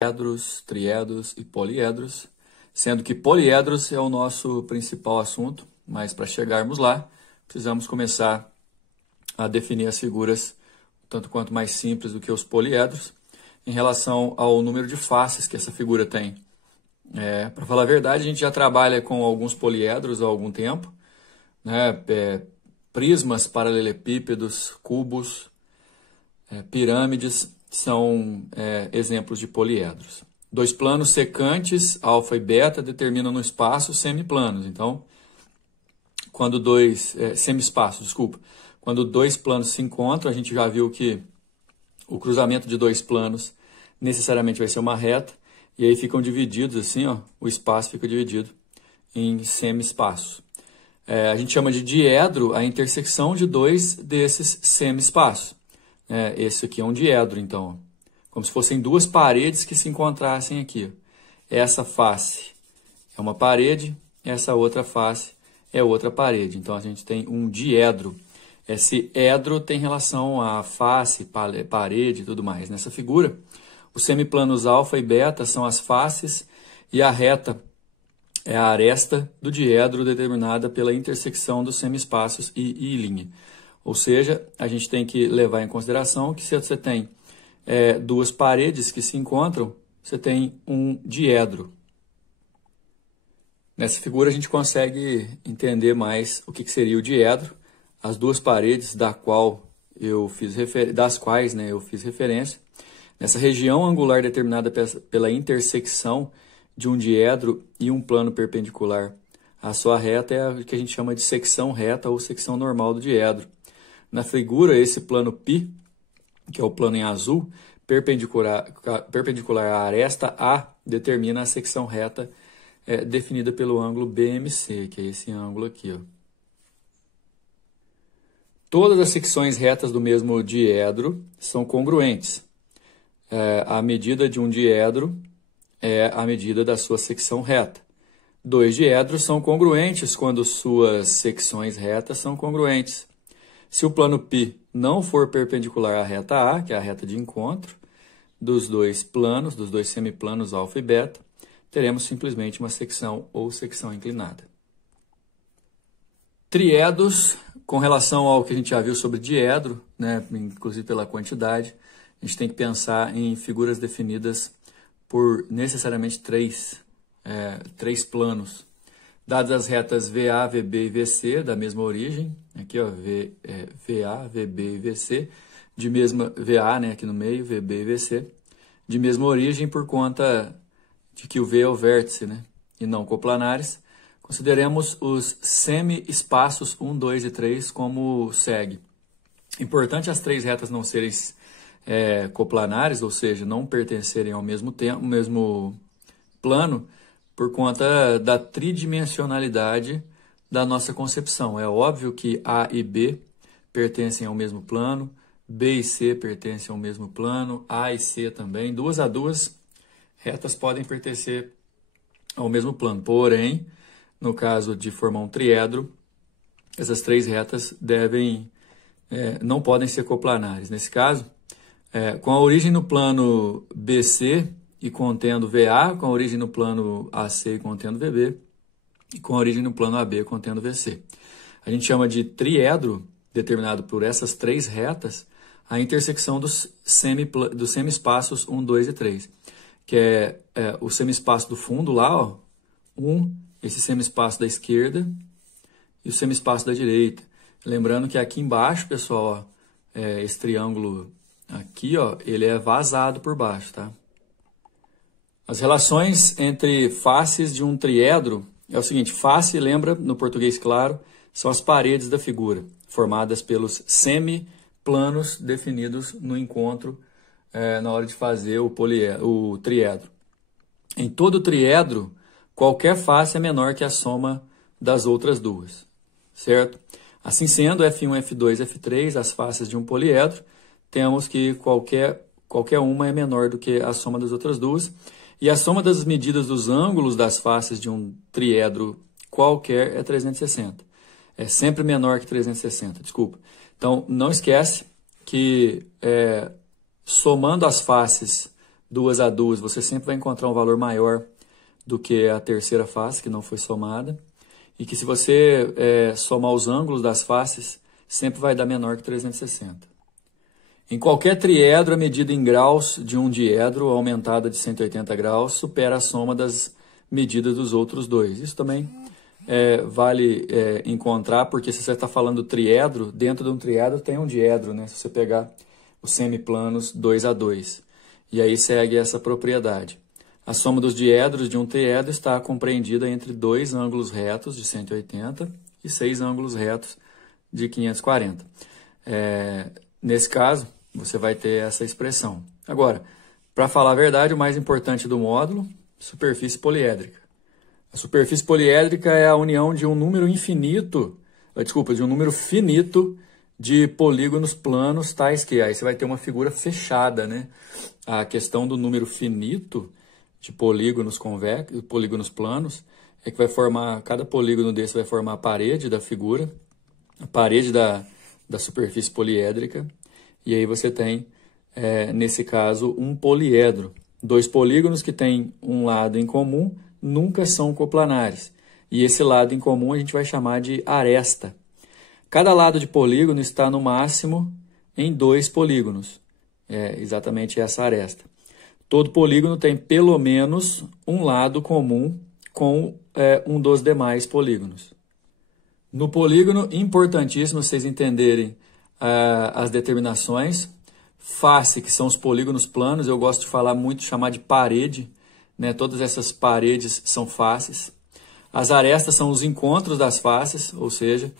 Edros, triedros e poliedros, sendo que poliedros é o nosso principal assunto, mas para chegarmos lá, precisamos começar a definir as figuras tanto quanto mais simples do que os poliedros, em relação ao número de faces que essa figura tem. Para falar a verdade, a gente já trabalha com alguns poliedros há algum tempo, né? Prismas, paralelepípedos, cubos, pirâmides são exemplos de poliedros. Dois planos secantes, alfa e beta, determinam no espaço semiplanos. Então, quando semi-espaços, desculpa. Quando dois planos se encontram, a gente já viu que o cruzamento de dois planos necessariamente vai ser uma reta, e aí ficam divididos assim, ó, o espaço fica dividido em semi-espaços. A gente chama de diedro a intersecção de dois desses semi-espaços. Esse aqui é um diedro, então, como se fossem duas paredes que se encontrassem aqui. Essa face é uma parede, essa outra face é outra parede. Então, a gente tem um diedro. Esse edro tem relação à face, parede e tudo mais. Nessa figura, os semiplanos alfa e beta são as faces e a reta é a aresta do diedro determinada pela intersecção dos semiespaços e linha. Ou seja, a gente tem que levar em consideração que se você tem duas paredes que se encontram, você tem um diedro. Nessa figura a gente consegue entender mais o que seria o diedro. As duas paredes das quais eu fiz referência. Nessa região angular determinada pela intersecção de um diedro e um plano perpendicular, a sua reta é a que a gente chama de secção reta ou secção normal do diedro. Na figura, esse plano π, que é o plano em azul, perpendicular à aresta A, determina a secção reta definida pelo ângulo BMC, que é esse ângulo aqui, ó. Todas as secções retas do mesmo diedro são congruentes. A medida de um diedro é a medida da sua secção reta. Dois diedros são congruentes quando suas secções retas são congruentes. Se o plano π não for perpendicular à reta A, que é a reta de encontro dos dois planos, dos dois semiplanos alfa e beta, teremos simplesmente uma secção ou secção inclinada. Triedros, com relação ao que a gente já viu sobre diedro, né, inclusive pela quantidade, a gente tem que pensar em figuras definidas por necessariamente três planos. Dadas as retas VA, VB e VC, da mesma origem, aqui ó, VA, VB e VC, de mesma VA, né, aqui no meio, VB e VC, de mesma origem por conta de que o V é o vértice, né, e não coplanares, consideremos os semi-espaços 1, 2 e 3 como segue. Importante as três retas não serem coplanares, ou seja, não pertencerem ao mesmo plano, por conta da tridimensionalidade da nossa concepção. É óbvio que A e B pertencem ao mesmo plano, B e C pertencem ao mesmo plano, A e C também. Duas a duas retas podem pertencer ao mesmo plano, porém, no caso de formar um triedro, essas três retas não podem ser coplanares. Nesse caso, com a origem no plano BC e contendo VA, com a origem no plano AC e contendo VB, e com a origem no plano AB contendo VC. A gente chama de triedro, determinado por essas três retas, a intersecção dos semi-espaços 1, 2 e 3, que é o semi-espaço do fundo lá, ó, esse semi-espaço da esquerda e o semi-espaço da direita. Lembrando que aqui embaixo, pessoal, ó, esse triângulo aqui, ó, ele é vazado por baixo, tá? As relações entre faces de um triedro é o seguinte: face, lembra, no português claro, são as paredes da figura, formadas pelos semiplanos definidos no encontro na hora de fazer o triedro. Em todo triedro, qualquer face é menor que a soma das outras duas, certo? Assim sendo, F1, F2, F3, as faces de um poliedro, temos que qualquer uma é menor do que a soma das outras duas, e a soma das medidas dos ângulos das faces de um triedro qualquer é 360. É sempre menor que 360, desculpa. Então, não esquece que somando as faces duas a duas, você sempre vai encontrar um valor maior do que a terceira face, que não foi somada. E que se você somar os ângulos das faces, sempre vai dar menor que 360. Em qualquer triedro, a medida em graus de um diedro, aumentada de 180 graus, supera a soma das medidas dos outros dois. Isso também vale encontrar, porque se você está falando triedro, dentro de um triedro tem um diedro, né? Se você pegar os semiplanos 2 a 2. E aí segue essa propriedade. A soma dos diedros de um triedro está compreendida entre 2 ângulos retos de 180 e 6 ângulos retos de 540. Nesse caso, você vai ter essa expressão. Agora, para falar a verdade, o mais importante do módulo, superfície poliédrica. A superfície poliédrica é a união de um número de um número finito de polígonos planos tais que aí você vai ter uma figura fechada, né? A questão do número finito de polígonos convexos, polígonos planos, é que vai formar, cada polígono desse vai formar a parede da figura, a parede da superfície poliédrica, e aí você tem, nesse caso, um poliedro. 2 polígonos que têm um lado em comum nunca são coplanares, e esse lado em comum a gente vai chamar de aresta. Cada lado de polígono está no máximo em 2 polígonos, exatamente essa aresta. Todo polígono tem pelo menos um lado comum com um dos demais polígonos. No polígono, importantíssimo vocês entenderem as determinações. Face, que são os polígonos planos, eu gosto de chamar de parede, né? Todas essas paredes são faces. As arestas são os encontros das faces, ou seja,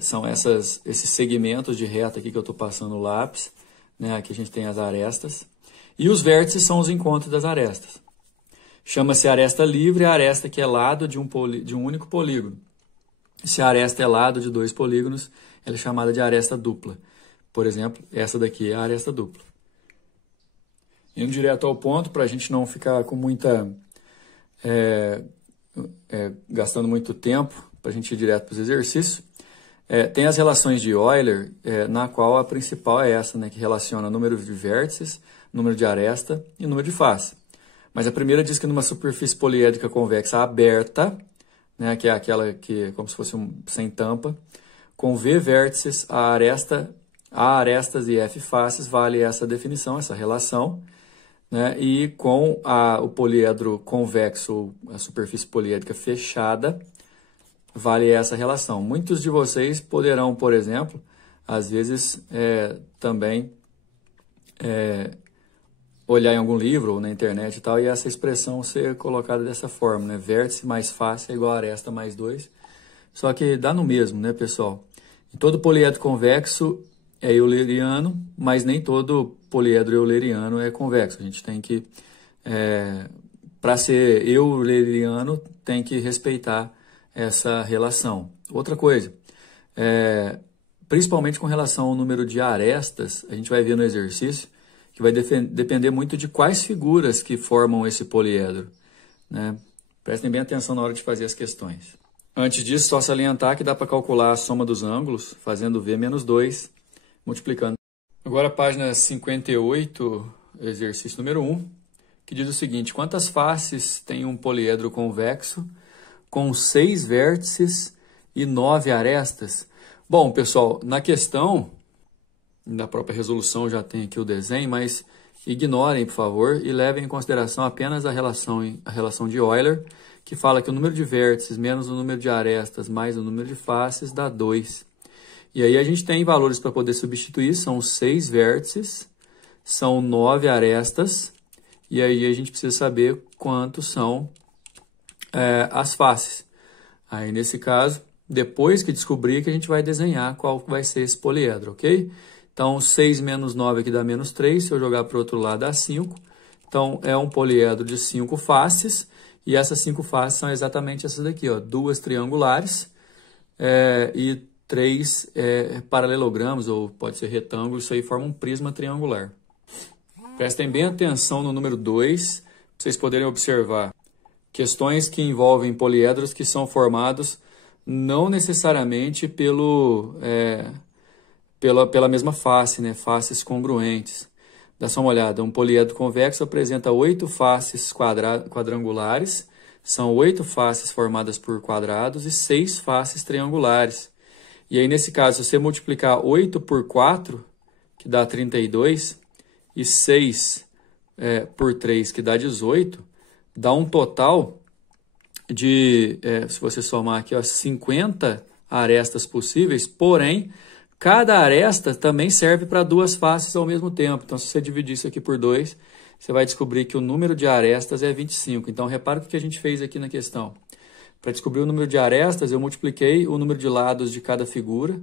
são esses segmentos de reta aqui que eu estou passando o lápis, né? Aqui a gente tem as arestas. E os vértices são os encontros das arestas. Chama-se aresta livre a aresta que é lado de um único polígono. Se a aresta é lado de 2 polígonos, ela é chamada de aresta dupla. Por exemplo, essa daqui é a aresta dupla. Indo direto ao ponto, para a gente não ficar com gastando muito tempo, para a gente ir direto para os exercícios, tem as relações de Euler, na qual a principal é essa, né, que relaciona o número de vértices, número de aresta e número de face. Mas a primeira diz que numa superfície poliédrica convexa aberta, né, que é aquela que como se fosse sem tampa, com V vértices, A arestas e F faces, vale essa definição, essa relação, né, e com o poliedro convexo, a superfície poliédrica fechada, vale essa relação. Muitos de vocês poderão, por exemplo, às vezes também olhar em algum livro ou na internet e tal, e essa expressão ser colocada dessa forma, né? Vértice mais face é igual a aresta mais 2. Só que dá no mesmo, né, pessoal? Em todo poliedro convexo é euleriano, mas nem todo poliedro euleriano é convexo. A gente tem que, para ser euleriano, tem que respeitar essa relação. Outra coisa, principalmente com relação ao número de arestas, a gente vai ver no exercício, que vai depender muito de quais figuras que formam esse poliedro, né? Prestem bem atenção na hora de fazer as questões. Antes disso, só salientar que dá para calcular a soma dos ângulos, fazendo V menos 2, multiplicando. Agora a página 58, exercício número 1, que diz o seguinte: quantas faces tem um poliedro convexo com 6 vértices e 9 arestas? Bom, pessoal, na questão da própria resolução já tem aqui o desenho, mas ignorem, por favor, e levem em consideração apenas a relação de Euler, que fala que o número de vértices menos o número de arestas mais o número de faces dá 2. E aí a gente tem valores para poder substituir, são 6 vértices, são 9 arestas, e aí a gente precisa saber quantos são as faces. Aí nesse caso, depois que descobrir, que a gente vai desenhar qual vai ser esse poliedro, ok? Então, 6 menos 9 aqui dá menos 3. Se eu jogar para o outro lado, dá 5. Então, é um poliedro de 5 faces. E essas 5 faces são exatamente essas daqui, ó, 2 triangulares e 3 paralelogramas, ou pode ser retângulo. Isso aí forma um prisma triangular. Prestem bem atenção no número 2, para vocês poderem observar questões que envolvem poliedros que são formados não necessariamente pela mesma face, né? Faces congruentes. Dá só uma olhada, um poliedro convexo apresenta 8 faces quadrangulares, são 8 faces formadas por quadrados e 6 faces triangulares. E aí, nesse caso, se você multiplicar 8 por 4, que dá 32, e 6 por 3, que dá 18, dá um total de, se você somar aqui, ó, 50 arestas possíveis, porém, cada aresta também serve para 2 faces ao mesmo tempo. Então, se você dividir isso aqui por 2, você vai descobrir que o número de arestas é 25. Então, repara o que a gente fez aqui na questão. Para descobrir o número de arestas, eu multipliquei o número de lados de cada figura,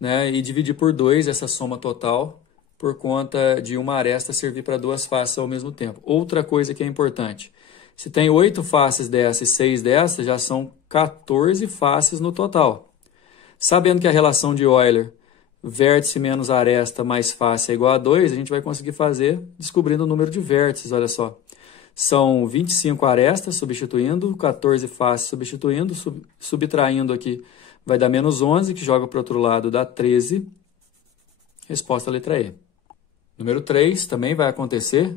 né, e dividi por 2 essa soma total, por conta de uma aresta servir para 2 faces ao mesmo tempo. Outra coisa que é importante, se tem 8 faces dessa e 6 dessa, já são 14 faces no total. Sabendo que a relação de Euler, vértice menos aresta mais face é igual a 2, a gente vai conseguir fazer descobrindo o número de vértices, olha só. São 25 arestas substituindo, 14 faces substituindo, subtraindo aqui vai dar menos 11, que joga para o outro lado dá 13. Resposta letra E. Número 3 também vai acontecer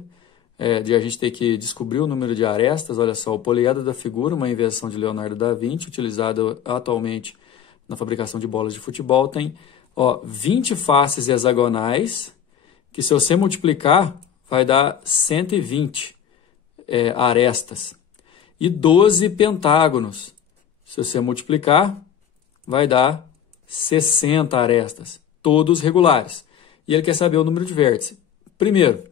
de a gente ter que descobrir o número de arestas. Olha só, o poliedro da figura, uma invenção de Leonardo da Vinci, utilizada atualmente na fabricação de bolas de futebol, tem 20 faces hexagonais, que se você multiplicar, vai dar 120 arestas. E 12 pentágonos. Se você multiplicar, vai dar 60 arestas, todos regulares. E ele quer saber o número de vértices. Primeiro,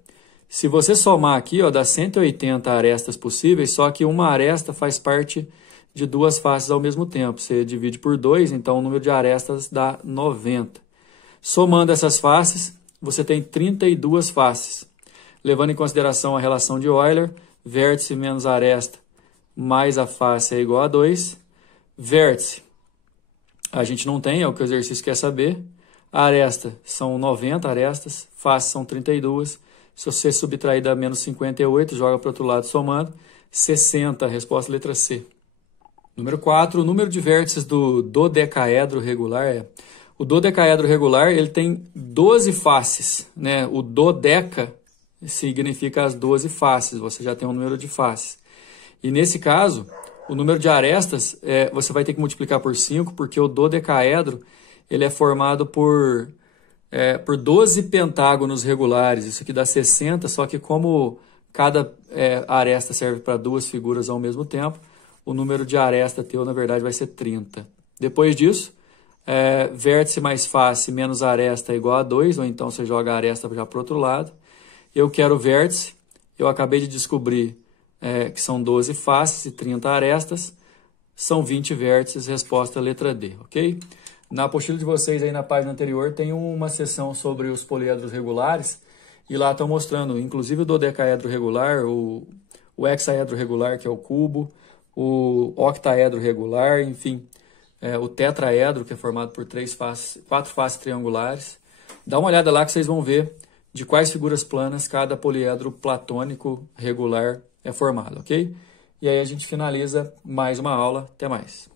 se você somar aqui, dá 180 arestas possíveis, só que uma aresta faz parte de 2 faces ao mesmo tempo. Você divide por 2, então o número de arestas dá 90. Somando essas faces, você tem 32 faces. Levando em consideração a relação de Euler, vértice menos aresta mais a face é igual a 2. Vértice, a gente não tem, é o que o exercício quer saber. A aresta são 90 arestas, faces são 32. Se você subtrair dá menos 58, joga para o outro lado somando, 60, resposta letra C. Número 4, o número de vértices do dodecaedro regular o dodecaedro regular ele tem 12 faces, né? O dodeca significa as 12 faces, você já tem um número de faces. E nesse caso, o número de arestas você vai ter que multiplicar por 5, porque o dodecaedro ele é formado por 12 pentágonos regulares. Isso aqui dá 60, só que como cada aresta serve para 2 figuras ao mesmo tempo, o número de aresta teu, na verdade, vai ser 30. Depois disso, vértice mais face menos aresta é igual a 2, ou então você joga a aresta já para o outro lado. Eu quero vértice, eu acabei de descobrir que são 12 faces e 30 arestas, são 20 vértices, resposta letra D, ok? Na apostila de vocês, aí na página anterior, tem uma seção sobre os poliedros regulares, e lá estão mostrando, inclusive o dodecaedro regular, o hexaedro regular, que é o cubo, o octaedro regular, enfim, o tetraedro, que é formado por 4 faces triangulares. Dá uma olhada lá que vocês vão ver de quais figuras planas cada poliedro platônico regular é formado, ok? E aí a gente finaliza mais uma aula. Até mais.